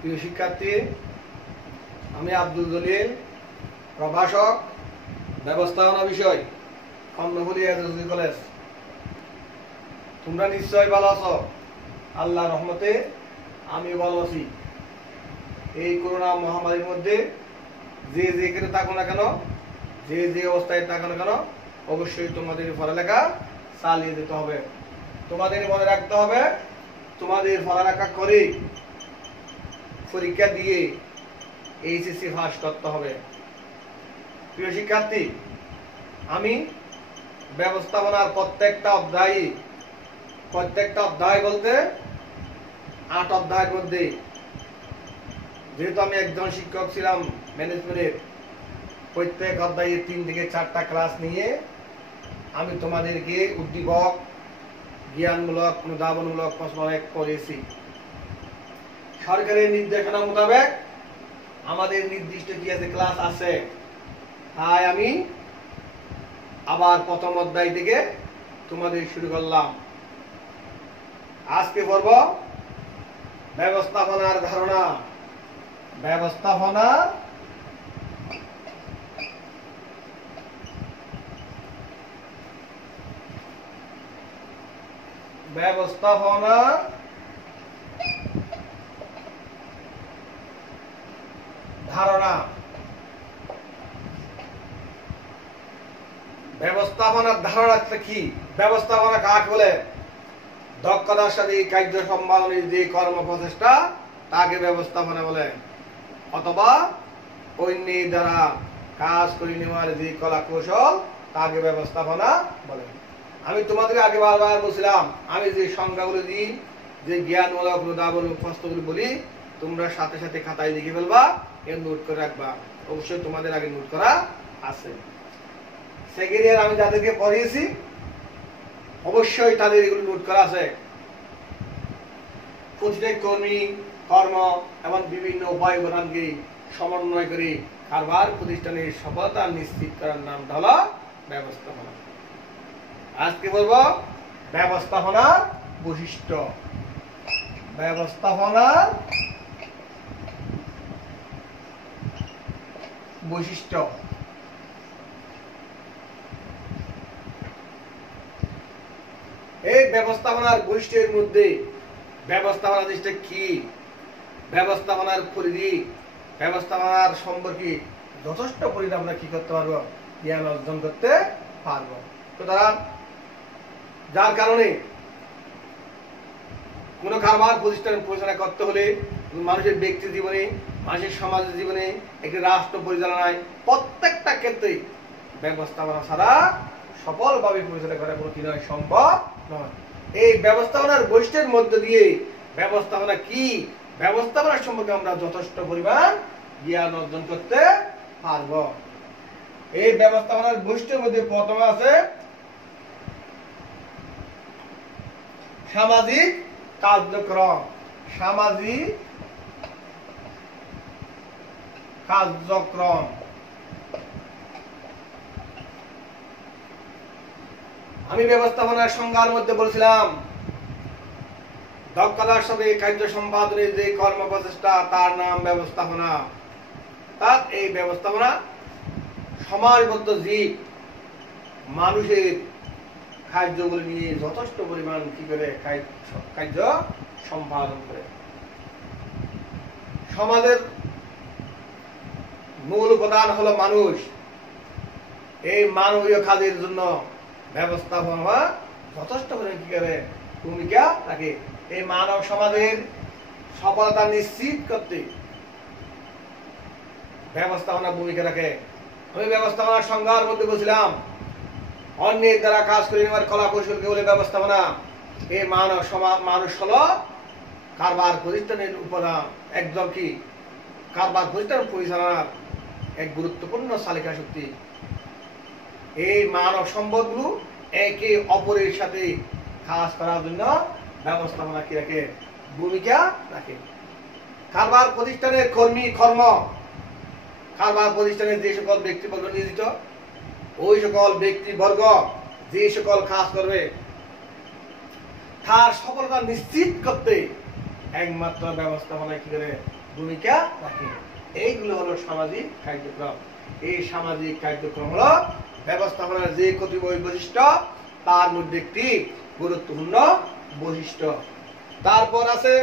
প্রিয় শিক্ষার্থী, আমি আব্দুল জলিল, প্রভাষক, ব্যবস্থাপনা বিষয়, কর্ণফুলী এসএসসি কলেজ। তোমরা নিশ্চয় ভালো আছো। আল্লাহর রহমতে আমি ভালো আছি। এই করোনা মহামারীর মধ্যে যে যেখানে থাকো না কেন, যে যে অবস্থায় থাকো না কেন, অবশ্যই তোমাদের পড়ালেখা চালিয়ে যেতে হবে। তোমাদের মনে রাখতে হবে, তোমাদের পড়ালেখা করে পরীক্ষা দিয়ে এইচএসসি পাস করতে হবে। প্রিয় শিক্ষার্থী, আমি ব্যবস্থাপনার প্রত্যেকটা অধ্যায় বলতে 8 অধ্যায়ের মধ্যে, যেহেতু আমি একজন শিক্ষক ছিলাম ম্যানেজমেন্টের, প্রত্যেক অধ্যায়ে 3 থেকে 4টা ক্লাস নিয়ে আমি তোমাদেরকে উদ্দীপক, জ্ঞানমূলক, অনুধাবনমূলক প্রশ্ন করেছি। সরকারের নির্দেশনা মোতাবেক আমাদের নির্দিষ্ট কি আছে, ক্লাস আছে। তাই আমি আবার প্রথম অধ্যায় থেকে তোমাদের শুরু করলাম। আজকে পড়ব ব্যবস্থাপনার ধারণা। ব্যবস্থাপনা ধারণা। ব্যবস্থাপনার ধারণাটা কি? ব্যবস্থাপনা কাকে বলে? দক্ষতার সাথে কার্য সম্পাদনের যে কর্ম প্রচেষ্টা তাকে ব্যবস্থাপনা বলে, অথবা অন্যের দ্বারা কাজ করে নেওয়ার যে কলা কৌশল তাকে ব্যবস্থাপনা বলে। আমি তোমাদের আগে বারবার বলছিলাম, আমি যে সংজ্ঞাগুলো দিই, যে জ্ঞানমূলক, অনুধাবনমূলক প্রশ্নগুলো বলি, তোমরা সাথে সাথে খাতায় লিখে ফেলবা, এর নোট করে রাখবা। অবশ্যই তোমাদের আগে নোট করা আছে। সেকেন্ড ইয়ার আমি যাদেরকে পড়িয়েছি অবশ্যই তাদের এগুলো নোট করা আছে। প্রতিটি কর্মী, কর্ম এবং বিভিন্ন উপায় উপাদানকে সমন্বয় করে কারবার প্রতিষ্ঠানের সফলতা নিশ্চিত করার নাম হলো ব্যবস্থাপনা। আজকে বলবো ব্যবস্থাপনার বৈশিষ্ট্য। ব্যবস্থাপনার বৈশিষ্ট্য। এই ব্যবস্থাপনার বৈশিষ্ট্যের মধ্যে ব্যবস্থাপনা জিনিসটা কি, ব্যবস্থাপনার পরিধি, ব্যবস্থাপনার সম্পর্কে যথেষ্ট পরিধি আমরা কি করতে পারবো, জ্ঞান অর্জন করতে পারবো। সুতরাং যার কারণে কোন কারবার প্রতিষ্ঠান পরিচালনা করতে হলে, মানুষের ব্যক্তি জীবনে, মানুষের সমাজের জীবনে, একটি রাষ্ট্র পরিচালনায় প্রত্যেকটা ক্ষেত্রে ব্যবস্থাপনা ছাড়া সফলভাবে পরিচালনা করা কোনো কি নয়, সম্ভব নয়। এই ব্যবস্থাপনার বৈশিষ্ট্যের মধ্য দিয়ে ব্যবস্থাপনা কি, ব্যবস্থাপনা সম্পর্কে আমরা যথেষ্ট পরিমাণ জ্ঞান অর্জন করতে পারব। এই ব্যবস্থাপনার বৈশিষ্ট্যের মধ্যে প্রথমে আছে সামাজিক কার্যক্রম। সামাজিক কার্যক্রম। আমি ব্যবস্থাপনার সংজ্ঞার মধ্যে বলছিলাম, দক্ষতার সাথে কার্য সম্পাদনের যে কর্ম প্রচেষ্টা তার নাম ব্যবস্থাপনা। তার এই ব্যবস্থাপনা সমাজবদ্ধ জীব মানুষের কার্যগুলি নিয়ে যথেষ্ট পরিমাণ কি করে কার্য সম্পাদন করে। সমাজের মূল উপাদান হলো মানুষ। এই মানবীয় কাজের জন্য ব্যবস্থাপনা যথেষ্ট পরিমাণ কি করে ভূমিকা রাখে। এই মানব সমাজের সফলতা নিশ্চিত করতে ব্যবস্থাপনা ভূমিকা রাখে। আমি ব্যবস্থাপনার সংজ্ঞার মধ্যে বলছিলাম, অন্যের দ্বারা কাজ করে নেওয়ার কলা কৌশলকে বলে ব্যবস্থাপনা। এই মানব সমাজ, মানুষ হলো কারবার প্রতিষ্ঠানের উপাদান, একদম কি কারবার প্রতিষ্ঠান পরিচালনার এক গুরুত্বপূর্ণ চালিকা শক্তি। এই মানব সম্পদগুলো একে অপরের সাথে কাজ করার জন্য ব্যবস্থাপনা কি রাখে, ভূমিকা রাখে। কারবার প্রতিষ্ঠানের কর্মী, কর্ম, কারবার প্রতিষ্ঠানের যে সকল ব্যক্তিবর্গ নিয়োজিত, ওই সকল ব্যক্তিবর্গ যে সকল কাজ করবে তার সফলতা নিশ্চিত করতে একমাত্র ব্যবস্থাপনায় কি করে ভূমিকা রাখে। এইগুলো হলো সামাজিক কার্যক্রম। এই সামাজিক কার্যক্রম হলো ব্যবস্থাপনার যে কতিপয় বৈশিষ্ট্য, তার মধ্যে একটি গুরুত্বপূর্ণ বৈশিষ্ট্য। তারপর আছে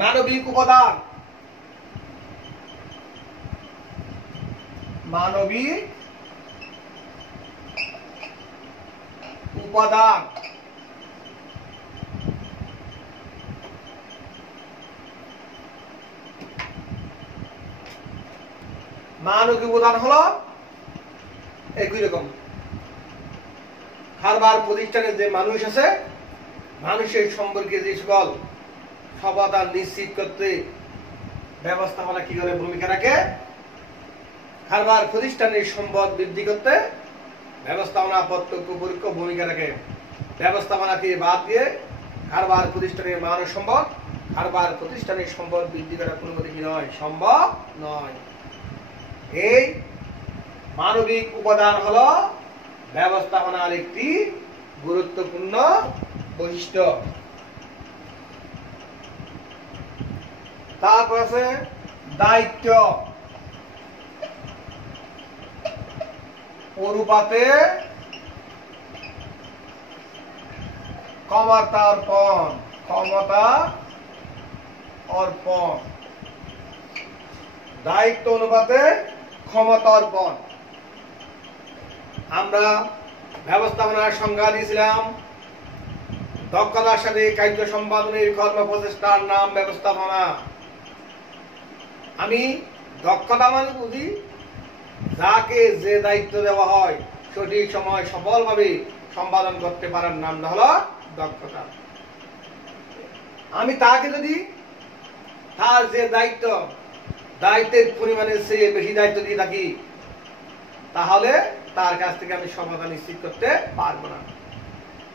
মানবিক উপাদান। মানবিক উপাদান মানবিক উপাদান হলো একই রকম। কারবার প্রতিষ্ঠানে যে মানুষ আছে, মানুষের সম্পর্কে যে সকল সফলতা নিশ্চিত করতে ব্যবস্থাপনা কি করে ভূমিকা রাখে। কারবার প্রতিষ্ঠানের সম্পদ বৃদ্ধি করতে ব্যবস্থাপনা প্রত্যক্ষ পরোক্ষ ভূমিকা রাখে। ব্যবস্থাপনাকে বাদ দিয়ে কারবার প্রতিষ্ঠানের মানব সম্পদ, কারবার প্রতিষ্ঠানের সম্পদ বৃদ্ধি করা কোনো মতে কি নয়, সম্ভব নয়। এই মানবিক উপাদান হলো ব্যবস্থাপনার একটি গুরুত্বপূর্ণ বৈশিষ্ট্য। তারপর আছে দায়িত্ব অনুপাতে ক্ষমতা অর্পণ। ক্ষমতা অর্পণ, দায়িত্ব অনুপাতে ক্ষমতা অর্পণ। আমরা ব্যবস্থাপনার সংজ্ঞা দিয়েছিলাম, দক্ষতার সাথে কার্য সম্পাদনের কর্ম প্রচেষ্টার নাম ব্যবস্থাপনা। আমি দক্ষতা মানে বুঝি যাকে যে দায়িত্ব দেওয়া হয় সঠিক সময় সফলভাবে সম্পাদন করতে পারার নামটা হলো দক্ষতা। আমি তাকে যদি তার যে দায়িত্বের পরিমাণের চেয়ে বেশি দায়িত্ব দিয়ে থাকি, তাহলে তার কাছ থেকে আমি সফলতা নিশ্চিত করতে পারবো না।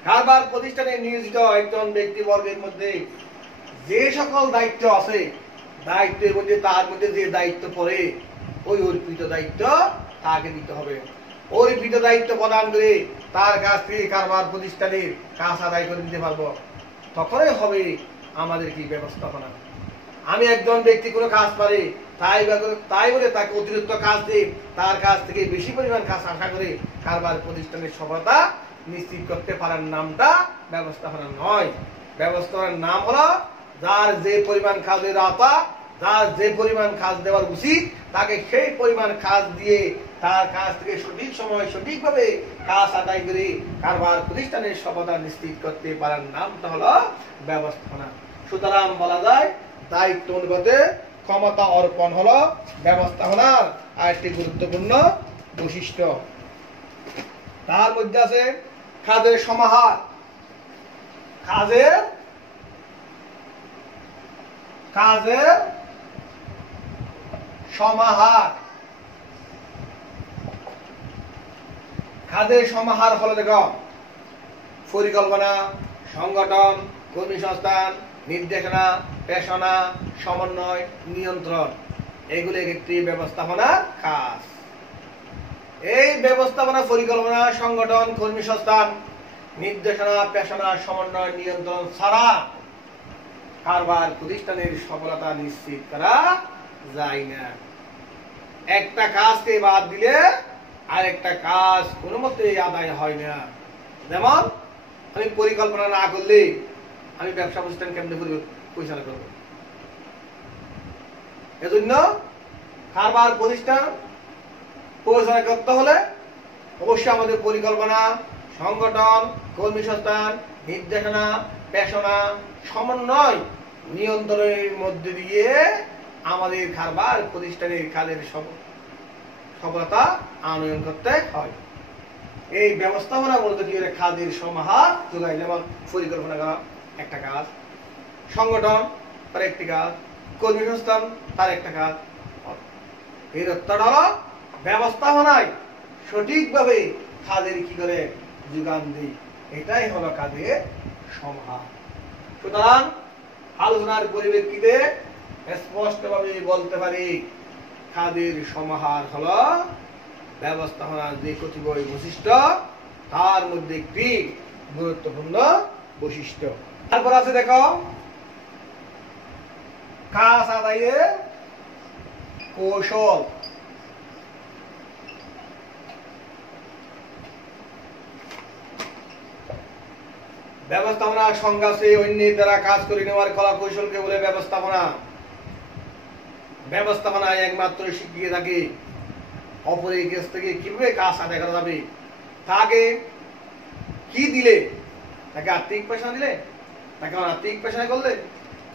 কারবার প্রতিষ্ঠানে নিয়োজিত একজন ব্যক্তিবর্গের মধ্যে যে সকল দায়িত্ব আছে, দায়িত্বের মধ্যে তার মধ্যে যে দায়িত্ব পড়ে, ওই অর্পিত দায়িত্ব তাকে দিতে হবে। অর্পিত দায়িত্ব প্রদান করে তার কাছ থেকে কারবার প্রতিষ্ঠানের কাজ আদায় করে দিতে পারবো, তখনই হবে আমাদের কি ব্যবস্থাপনা। আমি একজন ব্যক্তি কোনো কাজ পারে তাই বলে তাকে অতিরিক্ত কাজ দিয়ে তার কাছ থেকে বেশি পরিমাণ কাজ আশা করে কারবার প্রতিষ্ঠানের সফলতা নিশ্চিত করতে পারার নামটা ব্যবস্থাপনা নয়। ব্যবস্থাপনার নাম হলো যার যে পরিমাণ কাজের আওতা, যার যে পরিমাণ কাজ দেওয়ার উচিত, তাকে সেই পরিমাণ কাজ দিয়ে তার কাছ থেকে সঠিক সময় সঠিকভাবে কাজ আদায় করে কারবার প্রতিষ্ঠানের সফলতা নিশ্চিত করতে পারার নামটা হলো ব্যবস্থাপনা। সুতরাং বলা যায় দায়িত্ব অনুপাতে ক্ষমতা অর্পণ হলো ব্যবস্থাপনার আরেকটি গুরুত্বপূর্ণ বৈশিষ্ট্য। তার মধ্যে আছে কাজের সমাহার। কাজের সমাহার। কাজের সমাহার হলো দেখো পরিকল্পনা, সংগঠন, কর্মী সংস্থান, নির্দেশনা, পেশনা, সমন্বয়, নিয়ন্ত্রণ, এগুলো একটি ব্যবস্থাপনার কাজ। এই ব্যবস্থাপনা, পরিকল্পনা, সংগঠন, কর্মী সংস্থান, নির্দেশনা, পেশনা, সমন্বয়, নিয়ন্ত্রণ ছাড়া কারবার প্রতিষ্ঠানের সফলতা নিশ্চিত করা যায় না। একটা কাজকে বাদ দিলে আরেকটা কাজ কোনো মতেই আদায় হয় না। যেমন আমি পরিকল্পনা না করলে আমি ব্যবসা প্রতিষ্ঠান কেমনে পরিচালনা করব? এজন্য কারবার প্রতিষ্ঠান পরিচালনা করতে হলে অবশ্যই আমাদের পরিকল্পনা, সংগঠন, কর্মী সংস্থান, নির্দেশনা, পেশনা, সমন্বয়, নিয়ন্ত্রণের মধ্যে দিয়ে আমাদের কারবার প্রতিষ্ঠানের কাজের সফলতা আনয়ন করতে হয়। এই ব্যবস্থাপনা বলতে কি কাজের সমাহার যোগায়। যেমন পরিকল্পনা করা একটা কাজ, সংগঠন তার একটি কাজ, কর্মী সংস্থান তার একটা কাজ। এর অর্থটা হলো ব্যবস্থাপনায় সঠিকভাবে কাজের কি করে যোগান দিই, এটাই হলো কাজের সমাহার। সুতরাং আলোচনার পরিপ্রেক্ষিতে স্পষ্টভাবে বলতে পারি কাজের সমাহার হলো ব্যবস্থাপনার যে কতিপয় বৈশিষ্ট্য, তার মধ্যে একটি গুরুত্বপূর্ণ বৈশিষ্ট্য। তারপর আছে দেখো কাজ আদায়ের কৌশল। ব্যবস্থাপনার সংজ্ঞা আছে অন্যের দ্বারা কাজ করে নেওয়ার কলা কৌশলকে বলে ব্যবস্থাপনা। ব্যবস্থাপনায় একমাত্র শিখিয়ে থাকে অপরের কাছ থেকে কিভাবে কাজ আদায় করা যাবে, তাকে কি দিলে, তাকে আর্থিক পেশা দিলে, তাকে অনার্থিক পেশা করলে,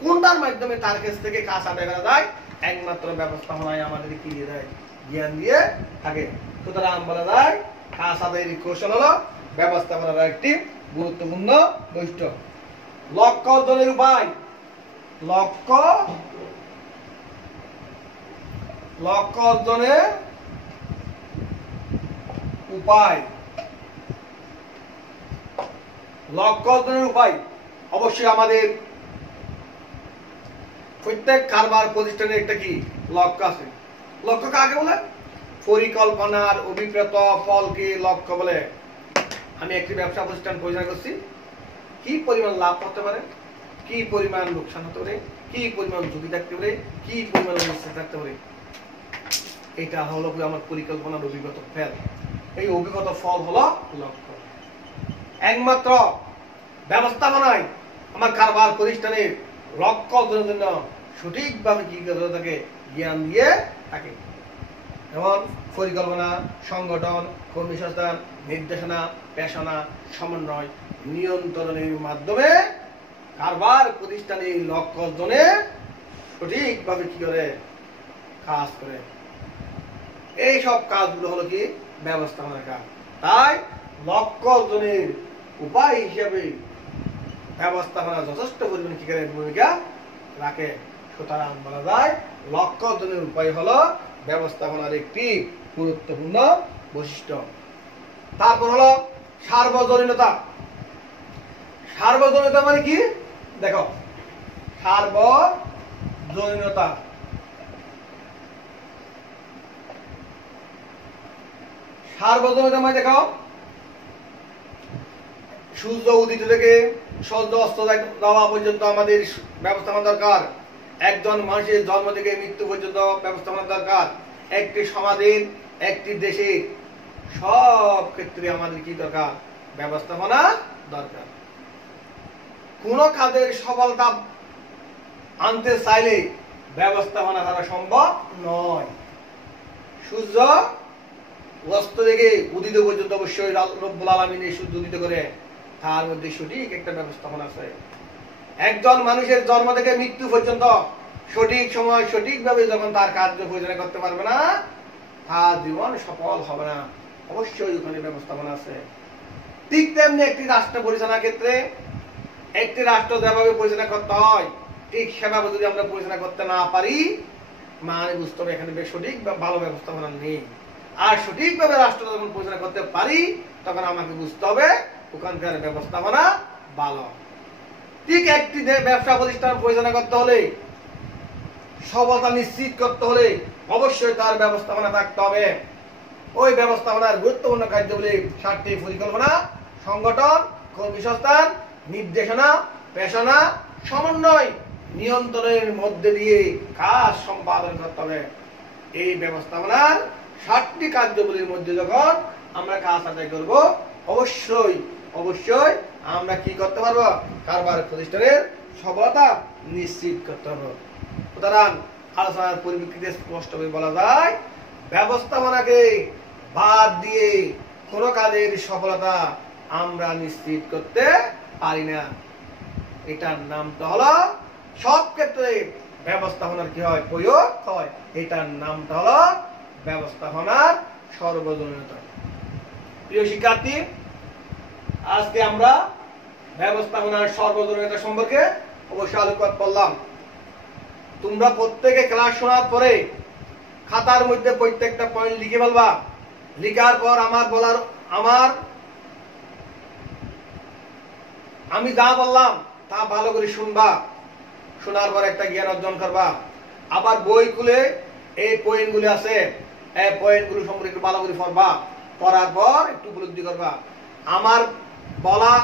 কোনটার মাধ্যমে তার কাছ থেকে কাজ আদায় করা যায়, একমাত্র ব্যবস্থাপনায় আমাদের কি দিয়ে দেয়, জ্ঞান দিয়ে থাকে। সুতরাং বলা যায় কাজ আদায়ের কৌশল হলো ব্যবস্থাপনার একটি গুরুত্বপূর্ণ বৈশিষ্ট্য। লক্ষ্য অর্জনের উপায়। লক্ষ্য অর্জনের উপায়। লক্ষ্য অর্জনের উপায় অবশ্যই আমাদের প্রত্যেক কারবার প্রতিষ্ঠানের একটা কি লক্ষ্য আছে। লক্ষ্য কাকে বলে? পরিকল্পনার অভিপ্রেত ফলকে লক্ষ্য বলে। আমি একটি ব্যবসা প্রতিষ্ঠান পরিচালনা করছি, কি পরিমাণ লাভ হতে পারে, কি পরিমাণ লোকসান হতে পারে, কি পরিমাণ ঝুঁকি থাকতে পারে, কি পরিমাণ অনিশ্চিত থাকতে পারে, এটা হলো আমার পরিকল্পনার অভিজ্ঞতা ফল। এই অভিজ্ঞতা ফল হলো লক্ষ্য। একমাত্র ব্যবস্থাপনায় আমার কারবার প্রতিষ্ঠানের লক্ষ্য অর্জনের জন্য সঠিকভাবে কি করতে থাকে, জ্ঞান দিয়ে থাকে। যেমন পরিকল্পনা, সংগঠন, কর্মী সংস্থান, নির্দেশনা, পেশনা, সমন্বয়, নিয়ন্ত্রণের মাধ্যমে কারবার প্রতিষ্ঠানের লক্ষ্য অর্জনে সঠিকভাবে কি করে কাজ করে। এই সব কাজগুলো হলো কি ব্যবস্থাপনার কাজ। তাই লক্ষ্য অর্জনের উপায় হিসেবে ব্যবস্থাপনা যথেষ্ট পরিমাণে কি করে ভূমিকা রাখে। সুতরাং বলা যায় লক্ষ্য অর্জনের উপায় হলো ব্যবস্থাপনার একটি গুরুত্বপূর্ণ বৈশিষ্ট্য। তারপর হলো সার্বজনীনতা। সার্বজনীনতা মানে কি? দেখো, সার্বজনীনতা সার্বজনীনতা মানে দেখো, সূর্য উদিত থেকে সূর্য অস্ত যাওয়া পর্যন্ত আমাদের ব্যবস্থাপনা দরকার। একজন মানুষের জন্ম থেকে মৃত্যু পর্যন্ত ব্যবস্থাপনা দরকার। একটি সমাজের, একটি দেশের সব ক্ষেত্রে আমাদের কি দরকার? ব্যবস্থাপনা দরকার। কোন কাজের সফলতা আনতে চাইলে ব্যবস্থাপনা দ্বারা সম্ভব নয়। সূর্য অস্ত থেকে উদিত পর্যন্ত অবশ্যই রব্বুল আলামিন সূর্য উদিত করে, তার মধ্যে সঠিক একটা ব্যবস্থাপনা আছে। একজন মানুষের জন্ম থেকে মৃত্যু পর্যন্ত সঠিক সময় সঠিকভাবে যখন তার কার্য পরিচালনা করতে পারবে না, তার জীবন সফল হবে না। অবশ্যই ওখানে ব্যবস্থাপনা আছে। ঠিক তেমনি একটি রাষ্ট্র পরিচালনার ক্ষেত্রে একটি রাষ্ট্র যেভাবে পরিচালনা করতে হয়, ঠিক সেভাবে যদি আমরা পরিচালনা করতে না পারি, মানে বুঝতে হবে এখানে সঠিক বা ভালো ব্যবস্থাপনা নেই। আর সঠিকভাবে রাষ্ট্র যখন পরিচালনা করতে পারি, তখন আমাকে বুঝতে হবে ওখানকার ব্যবস্থাপনা ভালো। ঠিক একটি ব্যবসা প্রতিষ্ঠান পরিচালনা করতে হলে, সফলতা নিশ্চিত করতে হলে অবশ্যই তার ব্যবস্থাপনা থাকতে হবে। ওই ব্যবস্থাপনার গুরুত্বপূর্ণ কার্যগুলি 7টি: পরিকল্পনা, সংগঠন, কর্মী সংস্থান, নির্দেশনা, পেশনা, সমন্বয়, নিয়ন্ত্রণের মধ্যে দিয়ে কাজ সম্পাদন করতে হবে। এই ব্যবস্থাপনার 7টি কার্যগুলির মধ্যে যখন আমরা কাজ আদায় করব, অবশ্যই আমরা কি করতে পারবো? কারবার প্রতিষ্ঠানের সফলতা নিশ্চিত করতে পারবো। সুতরাং আলোচনার পরিপ্রেক্ষিতে স্পষ্টভাবে বলা যায়, ব্যবস্থাপনাকে বাদ দিয়ে কোন কাজের সফলতা আমরা নিশ্চিত করতে পারি না। এটার নামটা হলো, সব ক্ষেত্রে ব্যবস্থাপনার কি হয়? প্রয়োগ হয়। এটার নামটা হলো ব্যবস্থাপনার সার্বজনীনতা। প্রিয় শিক্ষার্থী, আজকে আমরা ব্যবস্থাপনার সার্বজনীনতা সম্পর্কে অবশ্যই আলোকপাত করলাম। তোমরা প্রত্যেকে ক্লাস শোনার পরে খাতার মধ্যে প্রত্যেকটা পয়েন্ট লিখে ফেলবা। লিখার পর আমি যা বললাম তা ভালো করে শুনবা। শোনার পর একটা জ্ঞান অর্জন করবা। আবার বই খুলে এই পয়েন্টগুলো আছে, এই পয়েন্টগুলো সম্পর্কে একটু ভালো করে পড়বা। পড়ার পর একটু উপলব্ধি করবা। আমার বলা,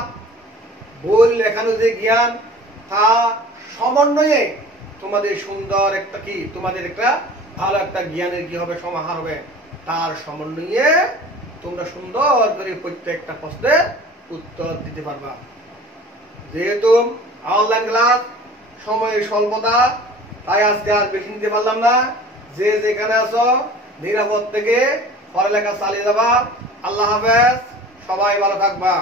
বই লেখানো যে জ্ঞান, তা সমন্বয়ে তোমাদের সুন্দর একটা কি তোমাদের একটা ভালো একটা জ্ঞানের কি হবে সমাহার হবে, তার সমন্বয়ে তোমরা সুন্দর করে প্রত্যেকটা প্রশ্নের উত্তর দিতে পারবা। যেহেতু অনলাইন ক্লাস সময়ের স্বল্পতা, তাই আজকে আর বেশি নিতে পারলাম না। যে যেখানে আছো নিরাপদ থেকে পড়ালেখা চালিয়ে যাবা। আল্লাহ হাফেজ, সবাই ভালো থাকবা।